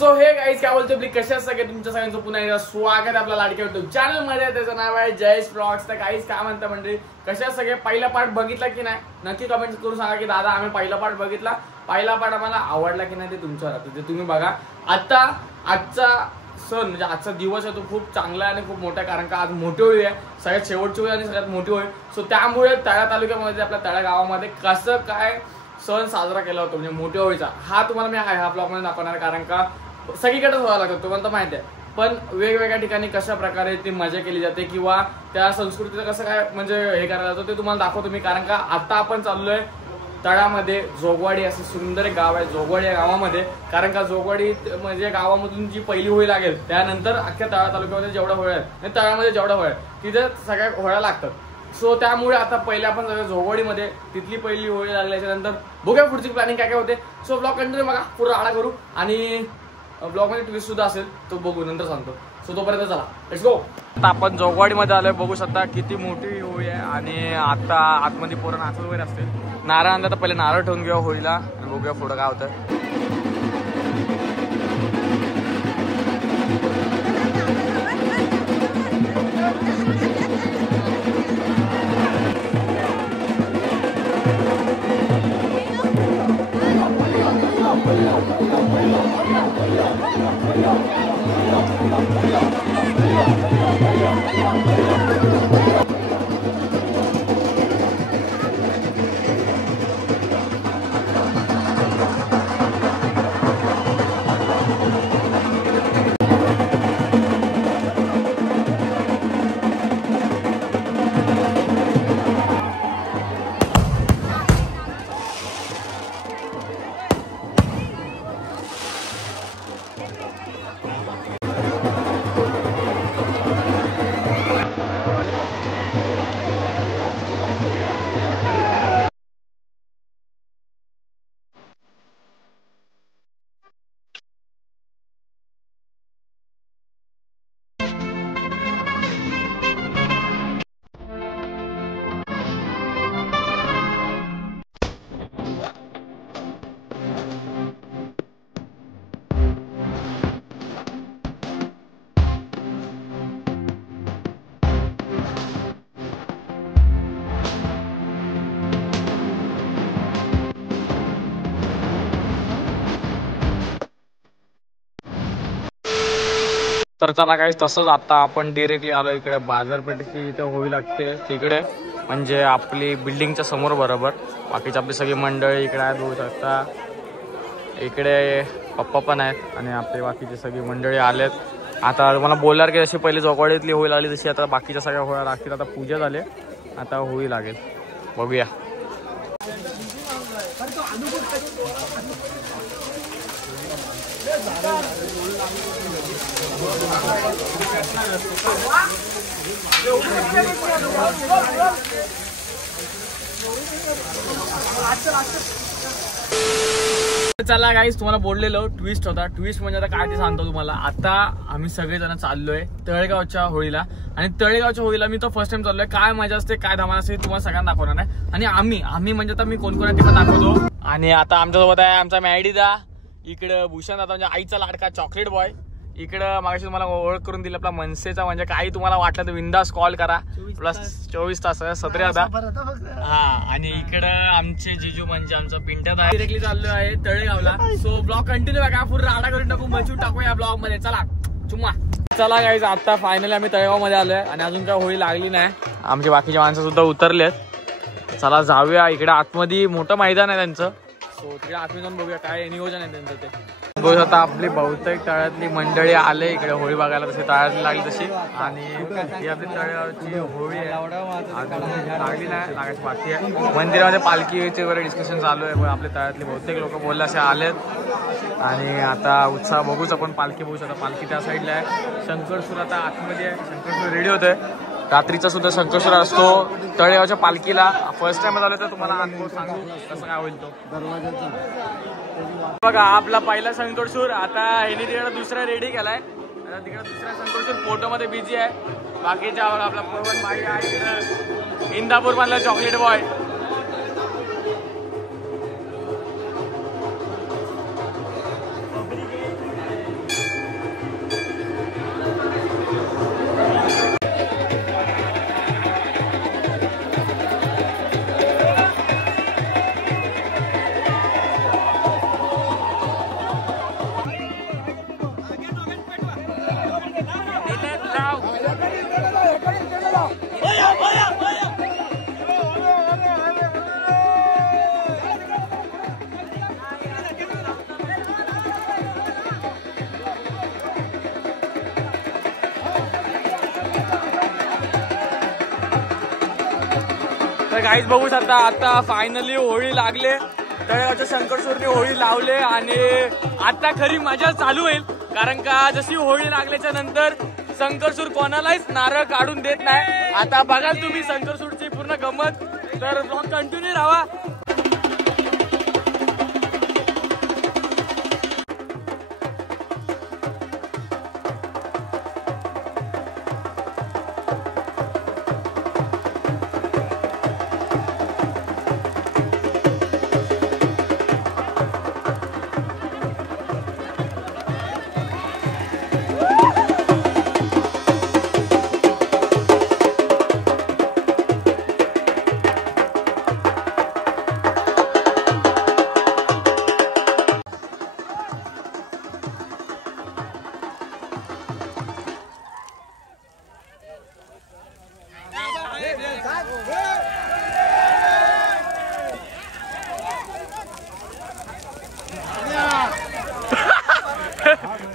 So हे guys काय बोलतो कशा सगळे तुमच्या सगळ्यांचं पुन्हा एकदा स्वागत आपल्या लाडक्या युट्यूब चॅनल मध्ये। त्याचं नाव आहे जयेश ब्लॉग्स। तर गाईज काय म्हणता म्हणजे कशा सगळे पहिला पार्ट बघितला की नाही नक्की कमेंट करून सांगा की दादा आम्ही पहिला पार्ट बघितला, पहिला पार्ट आम्हाला आवडला की नाही ते तुमच्यावर राहतं, ते तुम्ही बघा। आता आजचा सण म्हणजे आजचा दिवस आहे तो खूप चांगला आणि खूप मोठा, कारण का आज मोठी होळी आहे, सगळ्यात शेवटची होळी आणि सगळ्यात मोठी होळी। सो त्यामुळे तळा तालुक्यामध्ये आपल्या तळा गावामध्ये कसं काय सण साजरा केला होता म्हणजे मोठ्या होळीचा हा तुम्हाला मी ह्या ब्लॉग मध्ये दाखवणार, कारण का सगळीकडेच व्हायला लागतं तुम्हाला तर माहिती आहे, पण वेगवेगळ्या ठिकाणी कशा प्रकारे ती मजा केली जाते किंवा त्या संस्कृतीचं कसं काय म्हणजे हे करायला जातं ते तुम्हाला दाखवतो मी। कारण का आता आपण चाललोय तळामध्ये, जोगवाडी असं सुंदर एक गाव आहे जोगवाडी या गावामध्ये। कारण का जोगवाडी म्हणजे गावामधून जी पहिली होळी लागेल त्यानंतर अख्ख्या तळा तालुक्यामध्ये जेवढ्या होळ्या आहेत आणि तळामध्ये जेवढ्या होळ्या आहेत तिथे सगळ्या होळ्या लागतात। सो त्यामुळे आता पहिले आपण जाऊया जोगवाडीमध्ये, तिथली पहिली होळी लागल्याच्या नंतर बघूया पुढची प्लॅनिंग काय काय होते। सो ब्लॉग कंटिन्यू बघा, पूर्ण आळा करू आणि ब्लॉग मध्ये ट्विस्ट सुद्धा असेल तो बघू, नंतर सांगतो। सो तोपर्यंत चला लेट्स गो। आता आपण जोगवाडीमध्ये आलोय, बघू शकता किती मोठी होळी आहे आणि आता आतमध्ये पोरं नाचत वगैरे असतील। नारळ आणला तर पहिले नारळ ठेवून घेऊया होळीला आणि बघूया पुढं काय होतं। तर चला काय तसंच आता आपण डिरेक्टली आलो इकडे बाजारपेठेची, इथे होळी लागते तिकडे म्हणजे आपली बिल्डिंगच्या समोर बरोबर। बाकीची आपली सगळी मंडळी इकडे आहेत, बघू शकता इकडे पप्पा पण आहेत आणि आपली बाकीची सगळी मंडळी आलेत। आता मला बोलणार की जशी पहिली जोगवाडीतली होळी लागली तशी आता बाकीच्या सगळ्या होळ्या लागतील। आता पूजा झाली, आता होळी लागेल, बघूया। चला गाईस, तुम्हाला बोललेलो ट्विस्ट होता, ट्विस्ट म्हणजे आता काय ते सांगतो तुम्हाला। आता आम्ही सगळेजण चाललोय तळेगावच्या होळीला आणि तळेगावच्या होळीला मी तर फर्स्ट टाइम चाललोय। काय मजा असते काय धमाल असते तुम्हाला सगळ्यांना दाखवणार आहे आणि आम्ही म्हणजे आता मी कोणकोणत्या ठिकाणी दाखवतो। आणि आता आमच्यासोबत आहे आमचा मॅडीदा, इकडं भूषण दादा म्हणजे आईचा लाडका चॉकलेट बॉय, इकडं मागाशी तुम्हाला ओळख करून दिली आपला मनसेचा, म्हणजे काही तुम्हाला वाटलं तर बिंदास कॉल करा, प्लस 24 तास सत्रे आता हा। आणि इकडं आमचे जिजू म्हणजे आमचा पिंट्यात आहे, डिरेक्टली चाललो आहे तळेगावला। सो ब्लॉग कंटिन्यू बघा, पूर्ण राडा करून टाकू, मचून टाकू या ब्लॉग मध्ये। चला चुम्मा। चला गाईज, आता फायनली आम्ही तळेगाव मध्ये आलोय आणि अजून काय होळी लागली नाही, आमची बाकीची माणसं सुद्धा उतरलेत। चला जाऊया, इकडे आतमध्ये मोठं मैदान आहे त्यांचं, सो तिकडे आतमध्ये जाऊन बघूया काय नियोजन आहे त्यांचं ते। बघू आता आपली बहुतेक तळ्यातली मंडळी आले इकडे होळी बघायला, तशी तळ्यातली लागली तशी। आणि ही आपली तळ्याची होळी आहे, लागली नाही, लागायची बाकी आहे। मंदिरामध्ये पालखीचे वगैरे डिस्कशन चालू आहे, आपले तळ्यातले बहुतेक लोक बोलले असे आलेत आणि आता उत्साह बघूच आपण। पालखी बघू शकता, पालखी त्या साईडला आहे, शंकरसूर आता आतमध्ये आहे, शंकरसूर रेडी होतोय, रात्रीचा सुद्धा शंकरसूर असतो तळेगावच्या पालखीला। फर्स्ट टाइम झालं तर तुम्हाला अनुभव सांगू कसं काय होईल तो। बघा आपला पहिला शंकरसूर, आता ह्याने तिकडे दुसरा रेडी केलाय, आता तिकडे दुसरा शंकरसूर फोटो मध्ये बिझी आहे। बाकीच्या आपला पवन भाई आहे, इंदापूर मधला चॉकलेट बॉय, तर गाईज बघू शकता आता फायनली होळी लागले, तळेगावच्या शंकरसूरने होळी लावले आणि आता खरी मजा चालू होईल. कारण का जशी होळी लागल्याच्या नंतर शंकरसूर कोणालाच नारळ काढून देत नाही. आता बघाल तुम्ही शंकरसूरची पूर्ण गंमत, तर ब्लॉग कंटिन्यू राहा.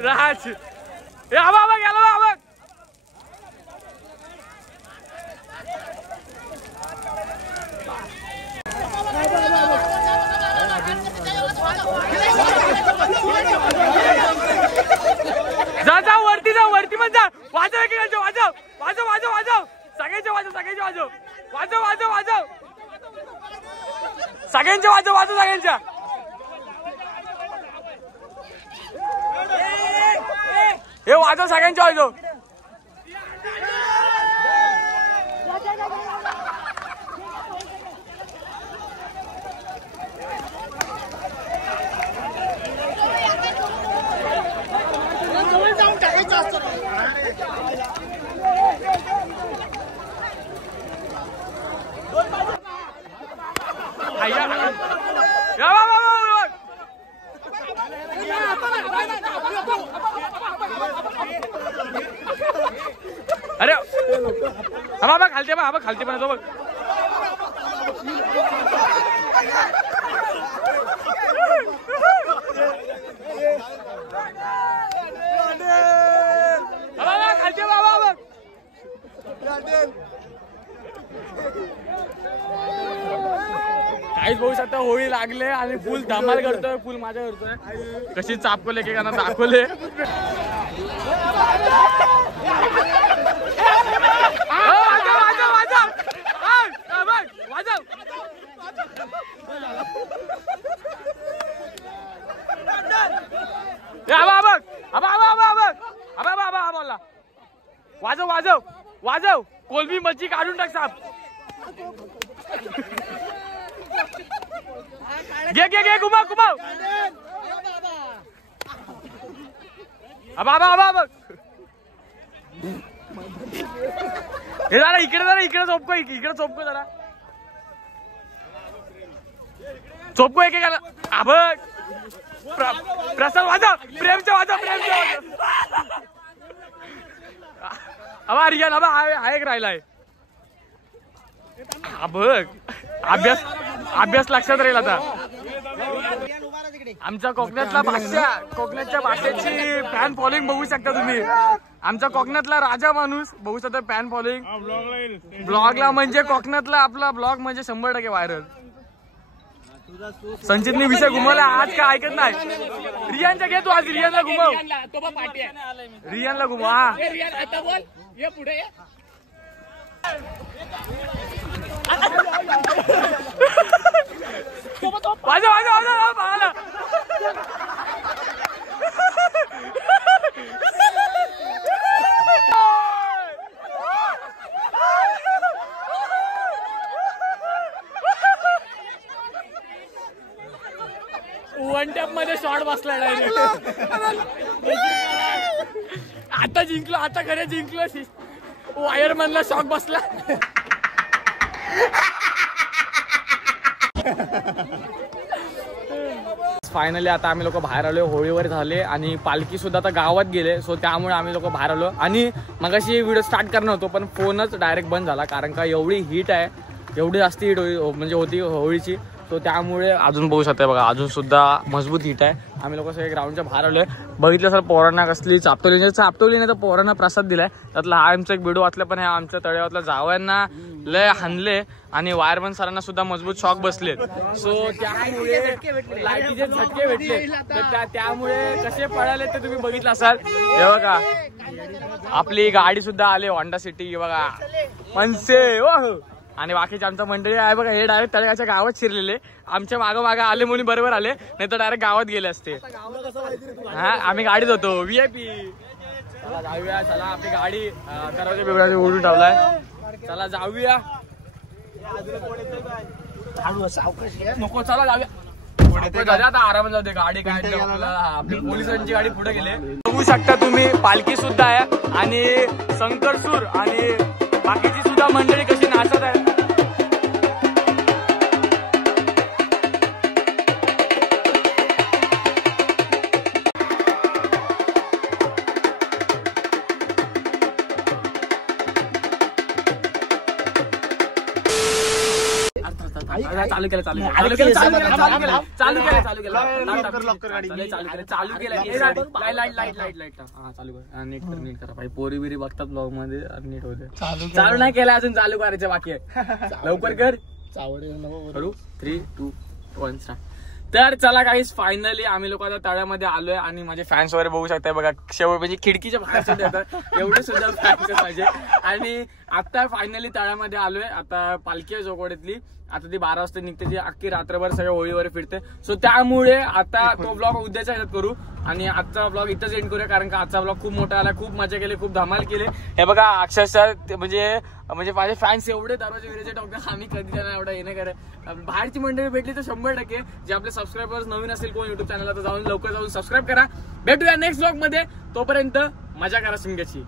राज बाबा गेलो बाबा. जा जा वरती जा, वरती पण जा. वाजव एकेकांचे, वाजव वाजव वाजव वाजव सगळ्यांचे वाजव, सगळ्यांचे वाजव वाजव वाजव वाजव सगळ्यांचे वाजव वाजव सगळ्यांच्या. हे वाजव सगळ्यांचे वाजव. अरे बाबा खालते बा, आबा खालते पण बघ. खालते बाबा बघ. काहीच बघू शकता होळी लागले आणि फुल धमाल करतोय, फुल माझ्या करतोय. कशी चापकोले एकेकांना दाखवले. वाजव वाजव वाजव, कोलबी मच्छी काढून टाक साप. घे घे घे, घुमाव घुमाव. हे जरा इकडे, जरा इकडे चोपको, इकडे चोपको, जरा चोपको एकेकाला. आबग प्रसाद वाजव, प्रेमचं वाजव, प्रेमचं वाजव. आबा रियान, आबा हा एक राहिलाय. बघ अभ्यास, अभ्यास लक्षात राहील आता. आमच्या कोकणातला भाषा, कोकणाच्या भाषेची फॅन फॉलोइंग बघू शकता तुम्ही. आमचा कोकणातला राजा माणूस बघू शकता फॅन फॉलोइंग. ब्लॉगला म्हणजे कोकणातला आपला ब्लॉग म्हणजे 100% व्हायरल. संचितने विषय घुमवला, आज काय ऐकत नाही. रियानचा घे तू, आज रियानला घुमव, रियानला घुमव. हा आता बोल, ये पुढे ये. वाजव वाजव वाजव पाहाला. वन टॅप मध्ये शॉट बसला डायरेक्ट. आता जिंकलो, आता खरं जिंकलो. वायरमॅनला शॉक बसला. फायनली आता आम्ही लोक बाहेर आलो, होळीवर झाले आणि पालखी सुद्धा आता गावात गेले. सो त्यामुळे आम्ही लोक बाहेर आलो. आणि मगाशी व्हिडिओ स्टार्ट करणार होतो पण फोनच डायरेक्ट बंद झाला. कारण का एवढी हीट आहे, एवढी जास्त हीट म्हणजे होती होळीची. सो त्यामुळे अजून बघू शकता बघा, अजून सुद्धा मजबूत हिट आहे. आम्ही लोक सगळे ग्राउंडच्या बाहेर आलोय. बघितलं सर पोरांना कसली चापटवली नाही तर पोरांना प्रसाद दिलाय. त्यातला हा आमचा एक व्हिडिओ वाचला, पण ह्या आमच्या तळेगावातल्या जावयांना लय हाणले आणि वायरमन सरांना सुद्धा मजबूत शॉक बसले. सो त्यामुळे लाईटीचे झटके भेटले. तर त्यामुळे कसे पळाले ते तुम्ही बघितलं असाल. हे बघा आपली गाडी सुद्धा आली होंडा सिटी बघा मनसे आणि बाकीचे आमचा मंडळी आहे बघा. हे डायरेक्ट तळेगावच्या गावात शिरलेले, आमच्या मागं आले मुली बरोबर आले, नाही तर डायरेक्ट गावात गेले असते. हा आम्ही गाडीत होतो VIP. चला जाऊया. चला आपली गाडी करावच्या बिबराची ओढून ठेवलाय. चला जाऊया. नको चला जाऊया. आता आरामात जाऊ दे. गाडी काय आपली पोलिसांची गाडी पुढे गेले. बघू शकता तुम्ही पालखी सुद्धा आहे आणि शंकरसूर आणि बाकीची सुद्धा मंडळी कशी नाचत आहे. चालू केलं नीट करा भाई. पोरी बिरी बघतात ब्लॉग मध्ये नीट होते. चालू नाही केलं अजून, चालू करायचं बाकी आहे. लवकर कर. 3, 2, 1 स्टार्ट. तर चला गाईस फायनली आम्ही लोक आता तळ्यामध्ये आलोय आणि माझे फॅन्स वगैरे बघू शकताय बघा. शेवट म्हणजे खिडकीच्या बाहेर सुद्धा येतात एवढे सुद्धा फॅन्स माझे. आणि आता फायनली तळ्यामध्ये आलोय. आता पालखी आहे जोगवड्यातली. आता ती 12 वाजता निघते, ती अख्खी रात्रभर सगळ्या होळीवर फिरते. सो त्यामुळे आता तो ब्लॉग उद्याच्या ह्याच्यात करू आणि आजचा ब्लॉग इथंच एंड करूया, कारण का आजचा ब्लॉग खूप मोठा आला. खूप मजा केली, खूप धमाल केली. हे बघा अक्षरशः म्हणजे माझे फॅन्स एवढे दरवाजे विरेचे टोकतात, आम्ही कधी त्यांना एवढा हे नाही करत. बाहेरची मंडळी भेटली तर 100% जे आपले सबस्क्रायबर्स नवीन असेल कोण युट्यूब चॅनलला तर लवकर जाऊन सबस्क्राईब करा. भेटूया नेक्स्ट ब्लॉग मध्ये. तोपर्यंत मजा करा सिंगाची.